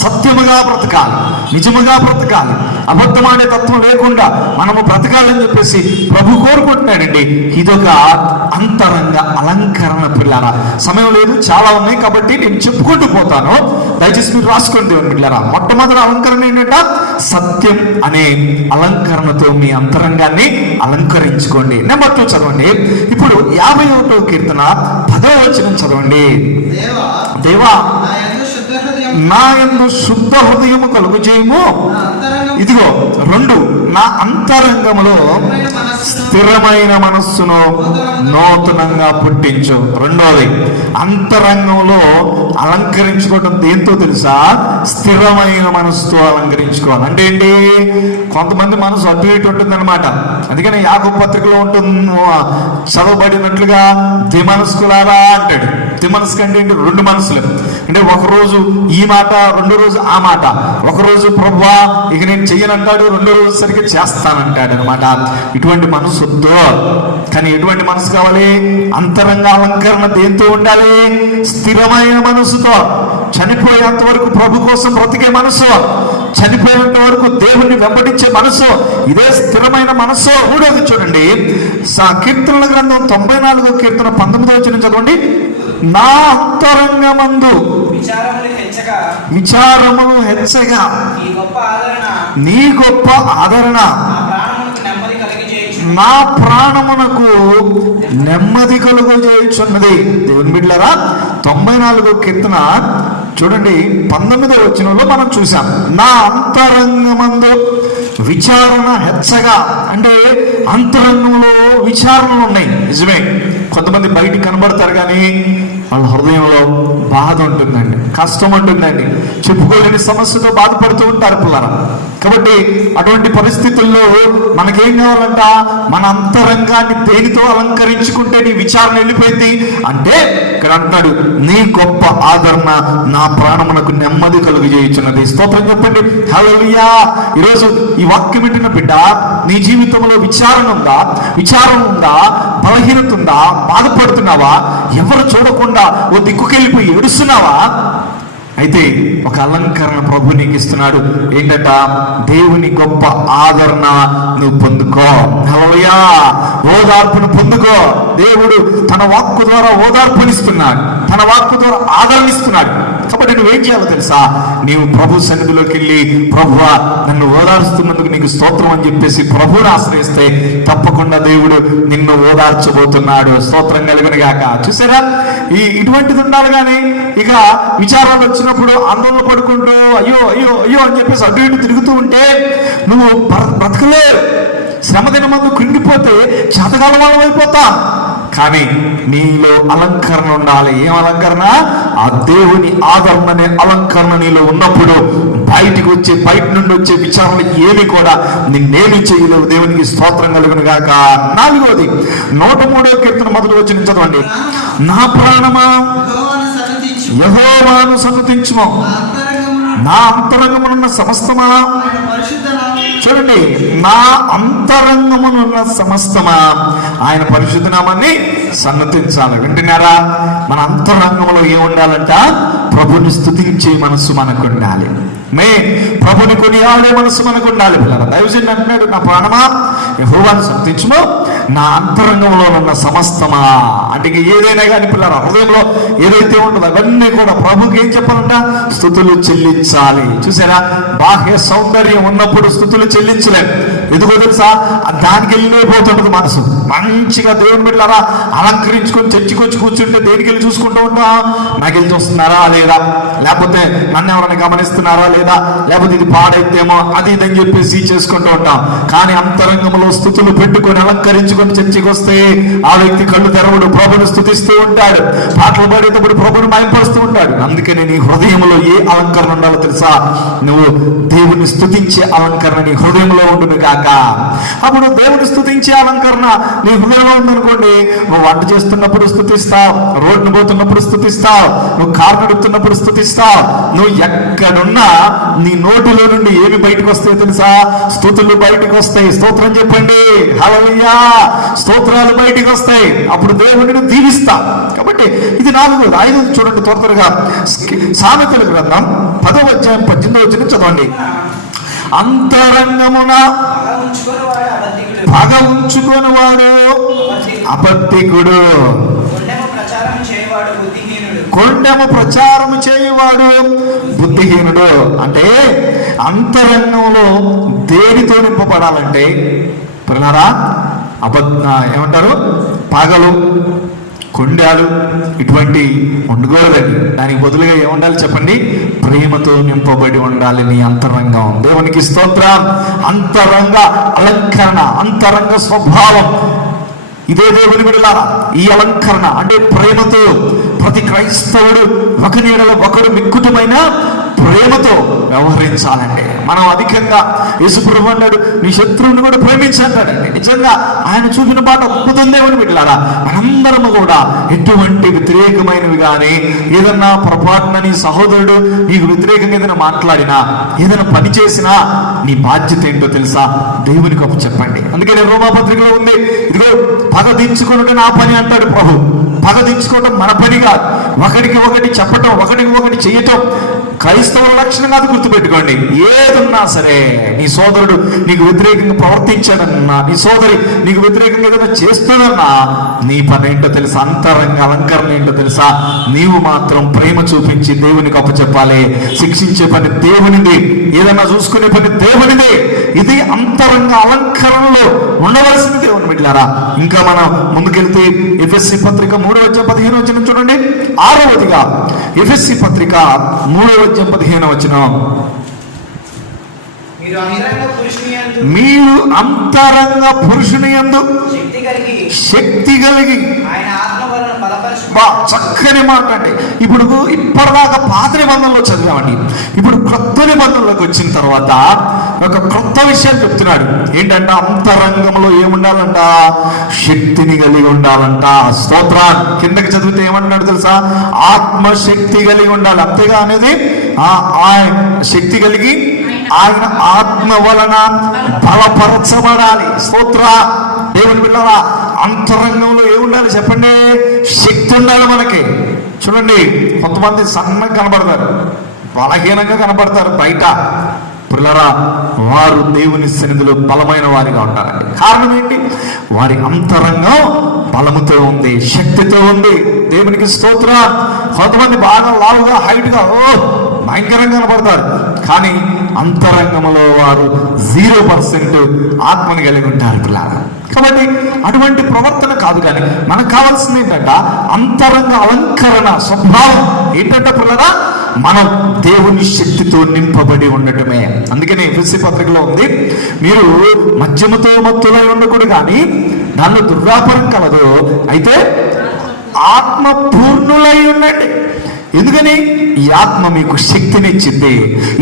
సత్యముగా బ్రతకాలి, నిజముగా బ్రతకాలి, అబద్ధమాడే తత్వం లేకుండా మనము బ్రతకాలని చెప్పేసి ప్రభు కోరుకుంటున్నాడండి. ఇదొక అంతరంగ అలంకరణ. పిల్లారా, సమయం లేదు, చాలా ఉన్నాయి కాబట్టి నేను చెప్పుకుంటూ పోతాను, దయచేసి మీరు రాసుకోండి దేవుని బిడ్డలారా. మొట్టమొదటి అలంకరణ ఏంటంట? సత్యం అనే అలంకరణతో మీ అంతరంగాన్ని అలంకరించుకోండి. నెంబర్ 2 చదవండి. ఇప్పుడు 51వ కీర్తన 10వ వచనం చదవండి. దేవా, నా యందు శుద్ధ హృదయము కలుగు చేయము. ఇదిగో 2, నా అంతరంగములో స్థిరమైన మనస్సును నూతనంగా పుట్టించు. రెండోది, అంతరంగంలో అలంకరించుకోవటం దేంతో తెలుసా? స్థిరమైన మనస్సుతో అలంకరించుకోవాలి. అంటే ఏంటి? కొంతమంది మనసు అటు ఇటు ఉంటుంది అనమాట. అందుకని యాకోబు పత్రికలో ఉంటుంది, చదవబడినట్లుగా దిమనస్కులారా అంటాడు. దిమనస్కు అంటే ఏంటి? 2 మనసులు. అంటే ఒకరోజు ఈ మాట, రెండో రోజు ఆ మాట. ఒకరోజు ప్రభువా ఇక నేను చెయ్యనంటాడు, రెండో రోజు సరిగ్గా చేస్తానంటాడు అనమాట. ఇటువంటి మనసు వద్దు. కానీ ఎటువంటి మనసు కావాలి? అంతరంగ అలంకరణ దేంతో ఉండాలి? స్థిరమైన మనసుతో, చనిపోయేంత వరకు ప్రభు కోసం బ్రతికే మనసు. చనిపోయేంత వరకు దేవుణ్ణి వెంబడించే మనసు, ఇదే స్థిరమైన మనసు. మూడోది చూడండి, కీర్తనల గ్రంథం 94వ కీర్తన 19వ వచనం చదవండి. నా అంతరంగమందు విచారములు హెచ్చగా నీ గొప్ప ఆదరణ నా ప్రాణమునకు నెమ్మది కలుగజేయుచున్నది. దేవుని బిడ్డలారా, 94వ కీర్తన చూడండి 19వ వచనంలో మనం చూసాం, నా అంతరంగమందు విచారణ హెచ్చగా. అంటే అంతరంగంలో విచారణలు ఉన్నాయి. నిజమే, కొంతమంది బయటికి కనబడతారు కానీ వాళ్ళ హృదయంలో బాధ ఉంటుందండి, కష్టం ఉంటుందండి, చెప్పుకోలేని సమస్యతో బాధపడుతూ ఉంటారు పిల్లరా. కాబట్టి అటువంటి పరిస్థితుల్లో మనకేం కావాలంట, మన అంతరంగాన్ని దేనితో అలంకరించుకుంటే నీ విచారణ వెళ్ళిపోయింది అంటే ఇక్కడ అంటున్నాడు, నీ గొప్ప ఆదరణ నా ప్రాణమునకు నెమ్మది కలుగజేయుచున్నది. స్తోత్రం చెప్పండి, హల్లెలూయా. ఈరోజు ఈ వాక్యం వింటున్న బిడ్డ, నీ జీవితంలో విచారణ ఉందా, బలహీనత ఉందా, బాధపడుతున్నావా, ఎవరు చూడకుండా ఓ దిక్కుకెళ్ళిపోయి ఏడుస్తున్నావా? అయితే ఒక అలంకరణ ప్రభు నీకు ఇస్తున్నాడు. ఏంటట? దేవుని గొప్ప ఆదరణ నువ్వు పొందుకో. హల్లెలూయా. ఓదార్పును పొందుకో. దేవుడు తన వాక్కు ద్వారా ఓదార్పునిస్తున్నాడు, తన వాక్కు ద్వారా ఆదరణిస్తున్నాడు. కాబట్టి నువ్వేం చేయాలో తెలుసా? నీవు ప్రభు సన్నిధిలోకి వెళ్ళి, ప్రభువా నన్ను ఓదార్స్తున్నందుకు నీకు స్తోత్రం అని చెప్పేసి ప్రభువుని ఆశ్రయిస్తే తప్పకుండా దేవుడు నిన్ను ఓదార్చబోతున్నాడు. స్తోత్రం కలుగును గాక. చూసారా, ఇటువంటిది ఉండాలి. కానీ ఇక విచారాలు వచ్చినప్పుడు ఆందోళన పడుకుంటూ అయ్యో అయ్యో అయ్యో అని చెప్పేసి అటు ఇటు తిరుగుతూ ఉంటే నువ్వు బ్రతకలేవు. శ్రమ దినమందు కృంగిపోతే చేతకాలం వాళ్ళం అయిపోతా. కానీ నీలో అలంకరణ ఉండాలి. ఏం అలంకరణ? ఆ దేవుని ఆదరణ అనే అలంకరణ నీలో ఉన్నప్పుడు బయట నుండి వచ్చే విచారణలు ఏమి కూడా నిన్నేమి చేయలేవు. దేవునికి స్తోత్రం కలుగును గాక. 4వది 103వ కీర్తన మొదటి వచనం చదవండి. నా ప్రాణమా యెహోవాను సన్నుతించుము, నా అంతరంగమునున్న సమస్తమా. చూడండి, నా అంతరంగమునున్న సమస్తమా ఆయన పరిశుద్ధ నామాన్ని సన్నతించాలి. వింటున్నారా? మన అంతరంగంలో ఏం ఉండాలంట? ప్రభుని స్తుతించే మనసు మనకు ఉండాలి. ప్రభుని కొనియాడే మనసు మనకు ఉండాలి. పిల్లరా, దైవజనుడు అంటున్నాడు, నా ప్రాణమా యెహోవాను స్తుతించుము, నా అంతరంగంలో ఉన్న సమస్తమా. అంటే ఏదైనా కానీ పిల్లరా, హృదయంలో ఏదైతే ఉంటుందో అవన్నీ కూడా ప్రభుకి ఏం చెప్పాలంట? స్తుతులు చెల్లించాలి. చూసారా, బాహ్య సౌందర్యం ఉన్నప్పుడు స్తుతులు చెల్లించలేదు. ఎందుకో తెలుసా? దానికి వెళ్ళిపోతుంటది మనసు. మంచిగా దేవుని బిడ్డలారా అలంకరించుకొని చర్చికొచ్చి కూర్చుంటే దేనికి వెళ్ళి చూసుకుంటూ ఉంటాం? నాకు వెళ్ళి చూస్తున్నారా లేదా, లేకపోతే నన్ను ఎవరైనా గమనిస్తున్నారా లేదా, లేకపోతే ఇది పాడైతేమో అది ఇదని చెప్పేసి చేసుకుంటూ ఉంటాం. కానీ అంతరంగంలో స్తుతులు పెట్టుకొని అలంకరించుకొని చర్చికి వస్తే ఆ వ్యక్తి కళ్ళు తెరవడు, ప్రభుని స్తుతిస్తూ ఉంటాడు, పాటలు పాడేటప్పుడు ప్రభుని మయంపరుస్తూ ఉంటాడు. అందుకని నీ హృదయంలో ఏ అలంకరణ ఉండాలో తెలుసా? నువ్వు దేవుని స్తుతించే అలంకరణ నీ హృదయంలో ఉండును కాక. అప్పుడు దేవుని స్తుతించే అలంకరణ నీ హృదయంలో ఉందనుకోండి, నువ్వు వంట చేస్తున్నప్పుడు స్తుతిస్తావు, రోడ్డు పోతున్నప్పుడు స్తుతిస్తావు, నువ్వు కారు నడుపుతున్నప్పుడు స్తుతిస్తావు. నువ్వు ఎక్కడున్నా నీ నోటిలో నుండి ఏమి బయటకు వస్తాయో తెలుసా? స్తుతులు బయటకు వస్తాయి. స్తోత్రం చెప్పండి, హల్లెలూయా. స్తోత్రాలు బయటకు వస్తాయి. అప్పుడు దేవుడిని దీవిస్తా. కాబట్టి ఇది 4. 5 చూడండి త్వరగా. సామెతల గ్రంథం 10వ అధ్యాయం 18వ వచనం చదవండి. అంతరంగమున పగ ఉంచుకొని వాడు అబద్ధికుడు, కొండెము ప్రచారము చేయువాడు బుద్ధిహీనుడు. అంటే అంతరంగంలో దేనితో నింపబడాలంటే పిల్లరా, ఏమంటారు? పగలు, కొండాలు ఇటువంటి ఉండకూడదండి. దానికి బదులుగా ఏముండాలి చెప్పండి? ప్రేమతో నింపబడి ఉండాలి నీ అంతరంగం. దేవునికి స్తోత్రం. అంతరంగ అలంకరణ, అంతరంగ స్వభావం ఇదే దేవుని బిడ్డలారా. ఈ అలంకరణ అంటే ప్రేమతో ప్రతి క్రైస్తవుడు ఒక నీడలో ఒకడు మిక్కుటమైన ప్రేమతో వ్యవహరించాలంటే మనం అధికంగా యేసుప్రభు అన్నాడు, నీ శత్రువుని కూడా ప్రేమించాడండి. నిజంగా ఆయన చూపిన బాట ఒప్పుతుందేమని బిడ్డలారా, మనందరము కూడా ఎటువంటి వ్యతిరేకమైనవి కానీ ఏదన్నా పొరపాటున నీ సహోదరుడు నీకు వ్యతిరేకంగా ఏదైనా మాట్లాడినా, ఏదైనా పని చేసినా నీ బాధ్యత ఏంటో తెలుసా? దేవునికి అప్పు చెప్పండి. అందుకని రోమాపత్రికలో ఉంది, ఇదిగో పగ దించుకున్నట్టు నా పని అంటాడు ప్రభు. పగ దించుకోవటం మన పని కాదు. ఒకటికి ఒకటి చెప్పటం, ఒకటికి ఒకటి చేయటం క్రైస్తవుల లక్షణం కాదు. గుర్తుపెట్టుకోండి, ఏదున్నా సరే నీ సోదరుడు నీకు వ్యతిరేకంగా ప్రవర్తించాడన్నా, నీ సోదరి నీకు వ్యతిరేకంగా ఏదైనా చేస్తాడన్నా, నీ పని ఏంటో తెలుసా? అంతరంగ అలంకరణ ఏంటో తెలుసా? నీవు మాత్రం ప్రేమ చూపించి దేవునికి అప్పచెప్పాలి. శిక్షించే పని దేవునిది, ఏదైనా చూసుకునే పని దేవునిది. ఇది అంతరంగ అలంకరణలో ఉండవలసింది దేవుని బిడ్డలారా. ఇంకా మనం ముందుకెళ్తే ఎఫెసీ పత్రిక 3:15 చూడండి. 6వదిగా ఎఫెసీ పత్రిక 3:15 మీరు అంతరంగ పురుషుని యందు శక్తి కలిగి. చక్కని మాట అండి. ఇప్పుడు ఇప్పటిదాకా పాత నిబంధనలో చదివామండి. ఇప్పుడు క్రొత్త నిబంధనలోకి వచ్చిన తర్వాత ఒక క్రొత్త విషయం చెప్తున్నాడు. ఏంటంటే అంతరంగంలో ఏముండాలంట? శక్తిని కలిగి ఉండాలంట. స్తోత్రాన్ని కిందకి చదివితే ఏమంటున్నాడు తెలుసా? ఆత్మశక్తి కలిగి ఉండాలి. అంతేగా అనేది ఆ శక్తి కలిగి ఆయన ఆత్మ వలన బలపరచబడాలి. స్తోత్ర దేవుని బిడ్డలారా, అంతరంగంలో ఏముండాలి చెప్పండి? శక్తి ఉండాలి మనకి. చూడండి, కొంతమంది సన్నగా కనబడతారు, బలహీనంగా కనబడతారు బయట. పిల్లరా, వారు దేవుని సన్నిధిలో బలమైన వారిగా ఉంటారండి. కారణం ఏంటి? వారి అంతరంగం బలముతో ఉంది, శక్తితో ఉంది. దేవునికి స్తోత్ర. కొంతమంది బాగా లావుగా హైట్గా భయంకరంగా కనబడతారు, కానీ అంతరంగంలో వారు 0% ఆత్మని కలిగి ఉంటారు పిల్లరా. కాబట్టి అటువంటి ప్రవర్తన కాదు, కానీ మనకు కావాల్సింది ఏంటంట? అంతరంగ అలంకరణ స్వభావం ఏంటంటే పిల్లరా, మనం దేవుని శక్తితో నింపబడి ఉండటమే. అందుకనే ఎఫెసీ పత్రికలో ఉంది, మీరు మద్యముతో మత్తులై ఉండకూడదు, కానీ దానిలో దుర్వ్యాపారం కలదు, అయితే ఆత్మ పూర్ణులై ఉండండి. ఎందుకని? ఈ ఆత్మ మీకు శక్తినిచ్చింది.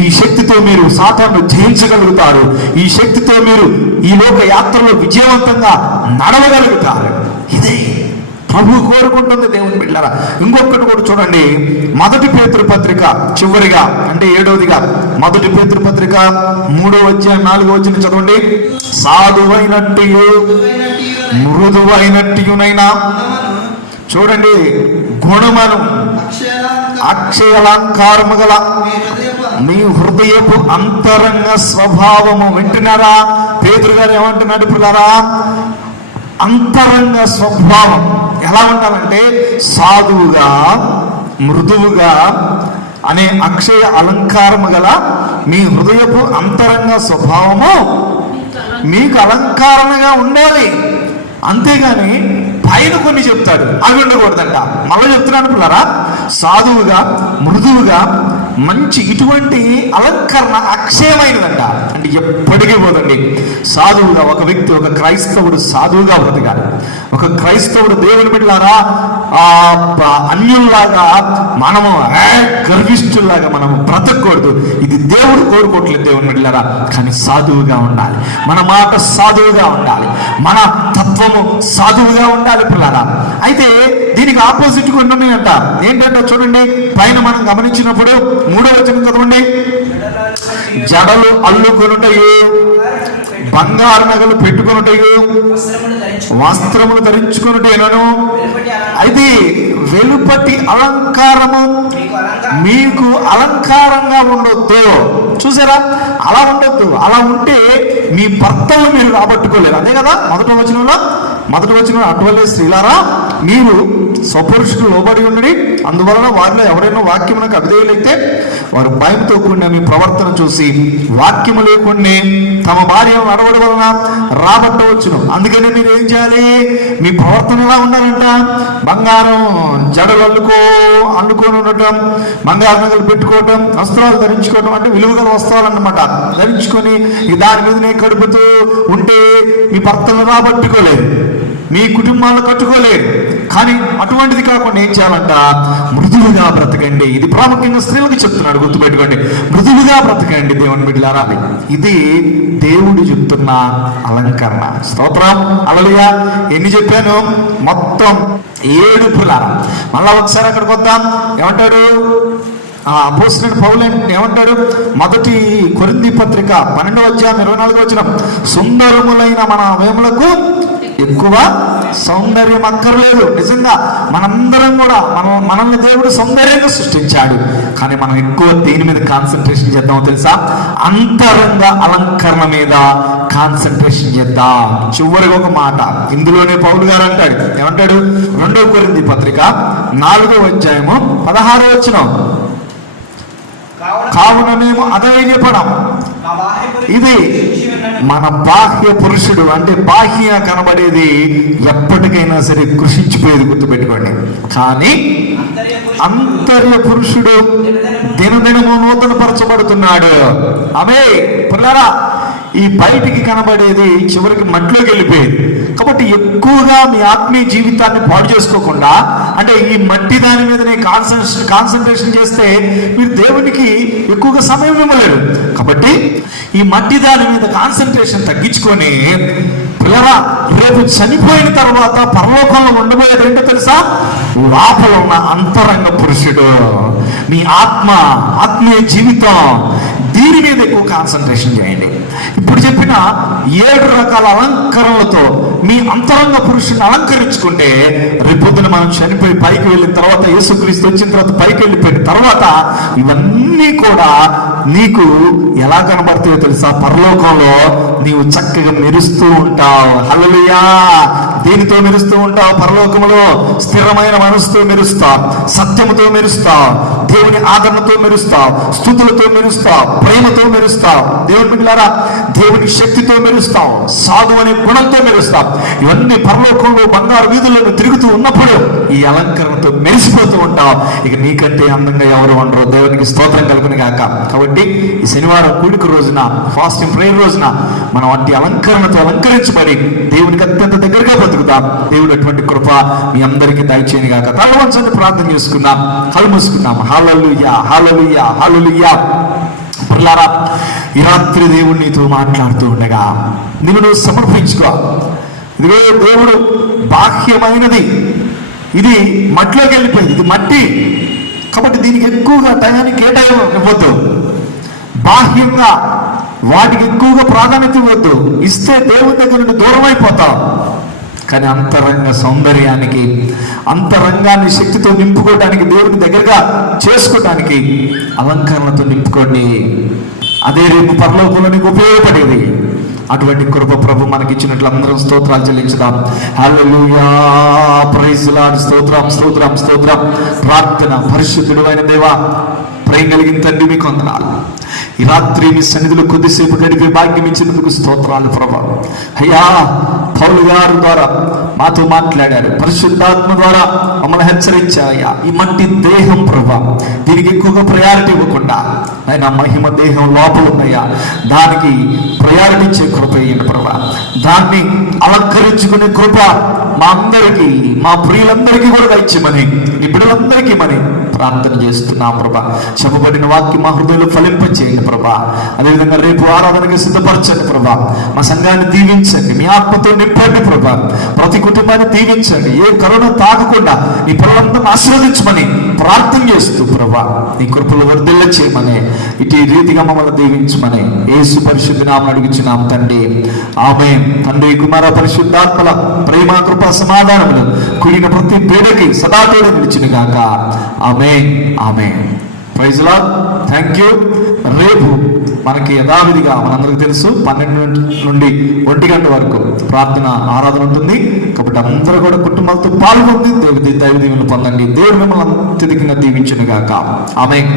ఈ శక్తితో మీరు సాతాను జయించగలుగుతారు. ఈ శక్తితో మీరు ఈ లోక యాత్రలో విజయవంతంగా నడవగలుగుతారు. ఇదే ప్రభు కోరుకుంటుంది దేవుని బిడ్డలారా. ఇంకొకటి కూడా చూడండి, 1 పేతురు పత్రిక చివరిగా అంటే 7వదిగా 1 పేతురు పత్రిక 3:4 చదవండి. సాధువైనట్టు మృదువైనట్టునైనా, చూడండి, గుణమను అక్షయాలంకారము గల మీ హృదయపు అంతరంగ స్వభావము. వింటున్నారా? పేతురు గారు ఏమంటున్నాడు పిల్లరా? అంతరంగ స్వభావం ఎలా ఉండాలంటే సాధువుగా, మృదువుగా అనే అక్షయ అలంకారము గల మీ హృదయపు అంతరంగ స్వభావము మీకు అలంకరణగా ఉండాలి. అంతేగాని పైన కొన్ని చెప్తాడు, అవి ఉండకూడదంట. మళ్ళీ చెప్తున్నాను పిల్లరా, సాధువుగా, మృదువుగా, మంచి ఇటువంటి అలంకరణ అక్షయమైనదంట. అంటే ఎప్పటికీ పోదండి. సాధువుగా ఒక వ్యక్తి, ఒక క్రైస్తవుడు సాధువుగా బ్రతకాలి. ఒక క్రైస్తవుడు దేవుని బిడ్డలారా అన్యుల్లాగా మనము గర్విష్ఠుల్లాగా మనము బ్రతకూడదు. ఇది దేవుడు కోరుకోవట్లేదు దేవుని బిడ్డలారా. కానీ సాధువుగా ఉండాలి, మన మాట సాధువుగా ఉండాలి, మన తత్వము సాధువుగా ఉండాలి పిల్లరా. అయితే దీనికి ఆపోజిట్ కొన్ని ఉన్నాయంట. ఏంటంటే చూడండి, పైన మనం గమనించినప్పుడు 3వ వచనం చదవండి. జడలు అల్లుకొనుటయు, బంగారు నగలు పెట్టుకొనుటయు, వస్త్రములు ధరించుకొనుటేనను. అయితే వెలుపటి అలంకారము మీకు అలంకారంగా ఉండొద్దు. చూసారా? అలా ఉండొద్దు. అలా ఉంటే మీ భర్తలు మీరు రాబట్టుకోలేరు. అంతే కదా? మొదటి వచనంలో అటువలే స్త్రీలారా మీరు స్వపురుషుడు లోబడి ఉండడి, అందువలన వారిలో ఎవరైనా వాక్యమునకు అవిధేయులైతే వారు భయంతో కూడిన మీ ప్రవర్తన చూసి వాక్యము లేకుండా తమ భార్యను నడవడం వలన రాబట్టవచ్చును. అందుకని మీరు ఏం చేయాలి? మీ ప్రవర్తన ఎలా ఉండాలంట? బంగారం జడలు అల్లుకొని ఉండటం, బంగారు నగలు పెట్టుకోవటం, వస్త్రాలు ధరించుకోవటం, అంటే విలువగల వస్త్రాలు అన్నమాట ధరించుకొని దాని మీదనే కడుపుతూ ఉంటే మీ భర్తను రాబట్టుకోలేదు, మీ కుటుంబాలను కట్టుకోలేదు. కానీ అటువంటిది కాకుండా ఏం చేయాలంట? మృదువుగా బ్రతకండి. ఇది ప్రాముఖ్యంగా స్త్రీలకు చెప్తున్నాడు, గుర్తుపెట్టుకోండి. మృదువుగా బ్రతకండి దేవుని బిడ్డలారా. ఇది దేవుడు చెప్తున్న అలంకరణ. స్తోత్రం, హల్లెలూయా. ఎన్ని చెప్పాను? మొత్తం 7 పిల్లరా. మళ్ళా ఒకసారి అక్కడికి వద్దాం. ఏమంటాడు అపోస్తలుడైన పౌలు? ఏమంటాడు? 1 కొరింథీ పత్రిక 12వ అధ్యాయం 24వ వచనం, సుందరములైన మన అవయములకు ఎక్కువ సౌందర్యం అక్కర్లేదు. నిజంగా మనందరం కూడా మనల్ని దేవుడు సౌందర్యంగా సృష్టించాడు. కానీ మనం ఎక్కువ దేని మీద కాన్సన్ట్రేషన్ చేద్దామో తెలుసా? అంతరంగ అలంకరణ మీద కాన్సన్ట్రేషన్ చేద్దాం. చివరికి ఒక మాట ఇందులోనే పౌలు గారు అంటాడు. ఏమంటాడు? 2 కొరింథీ పత్రిక 4వ అధ్యాయము 16వ వచనం. కావున మేము అధైర్యపడం. ఇది మన బాహ్య పురుషుడు, అంటే బాహ్య కనబడేది ఎప్పటికైనా సరే కృషించిపోయేది, గుర్తుపెట్టుకోండి. కానీ అంతర్య పురుషుడు దినదినము నూతన పరచబడుతున్నాడు. ఆమె పిల్లరా, ఈ బయటికి కనబడేది చివరికి మట్టిలోకి వెళ్ళిపోయేది. కాబట్టి ఎక్కువగా మీ ఆత్మీయ జీవితాన్ని పాడు చేసుకోకుండా, అంటే ఈ మట్టి దాని మీదనే కాన్సన్ట్రేషన్ చేస్తే మీరు దేవునికి ఎక్కువగా సమయం ఇవ్వలేరు. కాబట్టి ఈ మట్టి దాని మీద కాన్సన్ట్రేషన్ తగ్గించుకొని పిల్లరా, రేపు చనిపోయిన తర్వాత పరలోకంలో ఉండబోయేది ఏంటో తెలుసా? లోపల ఉన్న అంతరంగ పురుషుడు, మీ ఆత్మీయ జీవితం, దీని మీద ఎక్కువ కాన్సన్ట్రేషన్ చేయండి. ఇప్పుడు చెప్పిన 7 రకాల అలంకరణలతో మీ అంతరంగ పురుషుని అలంకరించుకుంటే రేపొద్దున మనం చనిపోయి పైకి వెళ్ళిన తర్వాత, యేసుక్రీస్తు వచ్చిన తర్వాత పైకి వెళ్ళిపోయిన తర్వాత ఇవన్నీ కూడా నీకు ఎలా కనబడతాయో తెలుసా? పరలోకంలో నీవు చక్కగా మెరుస్తూ ఉంటావు. హల్లెలూయా! దేనితో మెరుస్తూ ఉంటావు? పరలోకంలో స్థిరమైన మనసుతో మెరుస్తావు, సత్యముతో మెరుస్తావు, దేవుని ఆదరణతో మెరుస్తావు, స్తుతులతో మెరుస్తావు, ప్రేమతో మెరుస్తావు, దేవుని బిడ్డలారా దేవుని శక్తితో మెరుస్తావు, సాధు అనే గుణంతో మెరుస్తావు. ఇవన్నీ పరలోకంలో బంగారు వీధులను తిరుగుతూ ఉన్నప్పుడు ఈ అలంకరణతో మెరిసిపోతూ ఉంటావు. ఇక నీకంటే అందంగా ఎవరు ఉండరు. దేవునికి స్తోత్రం కలుగును గాక. కాబట్టి ఈ శనివారం కూడిక రోజున, ఫాస్టింగ్ ప్రేయర్ రోజున మనం అట్టి అలంకరణతో అలంకరించబడి దేవునికి అత్యంత దగ్గరగా బతుకుతాం. దేవుడు అటువంటి కృప మీ అందరికీ దయచేయను గాక. తల వంచండి, ప్రార్థన చేసుకుందాం, కళ్ళు మూసుకుందాం. హల్లెలూయా, హల్లెలూయా, హల్లెలూయా. పిల్లారా, ఈ రాత్రి దేవుడు నీతో మాట్లాడుతూ ఉండగా నువ్వు సమర్పించుకో. ఇదిగో దేవుడు బాహ్యమైనది, ఇది మట్టిలోకి వెళ్ళిపోయింది, ఇది మట్టి. కాబట్టి దీనికి ఎక్కువగా టయాన్ని కేటాయివ్వద్దు. బాహ్యంగా వాటికి ఎక్కువగా ప్రాధాన్యత ఇవ్వద్దు. ఇస్తే దేవుని దగ్గర నుండి దూరం అయిపోతావు. కానీ అంతరంగ సౌందర్యానికి, అంతరంగాన్ని శక్తితో నింపుకోవడానికి, దేవుని దగ్గరగా చేసుకోవడానికి అలంకరణతో నింపుకోండి. అదే రేపు పరలోకంలో నీకు ఉపయోగపడేది. అటువంటి కృప ప్రభు మనకి ఇచ్చినట్లు అందరం స్తోత్రాలు చెల్లించుదాం. హల్లెలూయా, ప్రైజ్ లార్డ్. స్తోత్రం, స్తోత్రం, స్తోత్రం. ప్రార్థన. పరిశుద్ధుడు అయిన దేవా, ప్రేమ కలిగిన తండ్రి, మీకు వందనాలు. ఈ రాత్రి మీ సన్నిధిలో కొద్దిసేపు గడిపే భాగ్యం ఇచ్చినందుకు స్తోత్రాలు ప్రభా. అయ్యా, పౌలు గారు ద్వారా మాతో మాట్లాడారు, పరిశుద్ధాత్మ ద్వారా మమ్మల్ని హెచ్చరించారయ్యా. ఈ మట్టి దేహం ప్రభా, దీనికి ఎక్కువగా ప్రయారిటీ ఇవ్వకుండా ఆయన మహిమ దేహం లోపల ఉన్నాయా, దానికి ప్రయారిటీ ఇచ్చే కృప అయ్యండి ప్రభా. దాన్ని అలంకరించుకునే కృప మా అందరికీ, మా ప్రియులందరికీ కూడా ఇచ్చేమని, ఈ బిడ్డలందరికీ మని ప్రార్థన చేస్తున్నాం ప్రభా. చెప్పబడిన వాక్యం మా హృదయంలో ఫలింపచేయండి ప్రభా. అదేవిధంగా రేపు ఆరాధనకి సిద్ధపరచండి ప్రభా. మా సంఘాన్ని దీవించండి, మీ ఆత్మతో నింపండి ప్రభా. ప్రతి కుటుంబాన్ని దీవించండి, ఏ కరోనా తాగకుండా నీ పిల్లలందరినీ ఆశీర్వదించమని ప్రార్థన చేస్తూ ప్రభా, నీ కృపలు వర్ధిల్ల చేయమని, ఇటు రీతిగా మమ్మల్ని దీవించమని యేసు పరిశుద్ధ నామమున అడుగుచున్నాం తండ్రి. ఆమేన్. తండ్రి, కుమార, పరిశుద్ధాత్మల ప్రేమ, కృప, సమాధానములు కూడిన ప్రతి బిడ్డకి సదా తోడు నిలిచును గాక. Amen, amen. Praise Lord. Thank you. రేపు మనకి యథావిధిగా మనందరికీ తెలుసు 12 నుండి 1 గంట వరకు ప్రార్థన ఆరాధన ఉంటుంది. కాబట్టి అందరూ కూడా కుటుంబాలతో పాల్గొంది దైవ దీవెనలు పొందండి. దేవుడు మిమ్మల్ని అత్యధికంగా దీవించును గాక. ఆమేన్.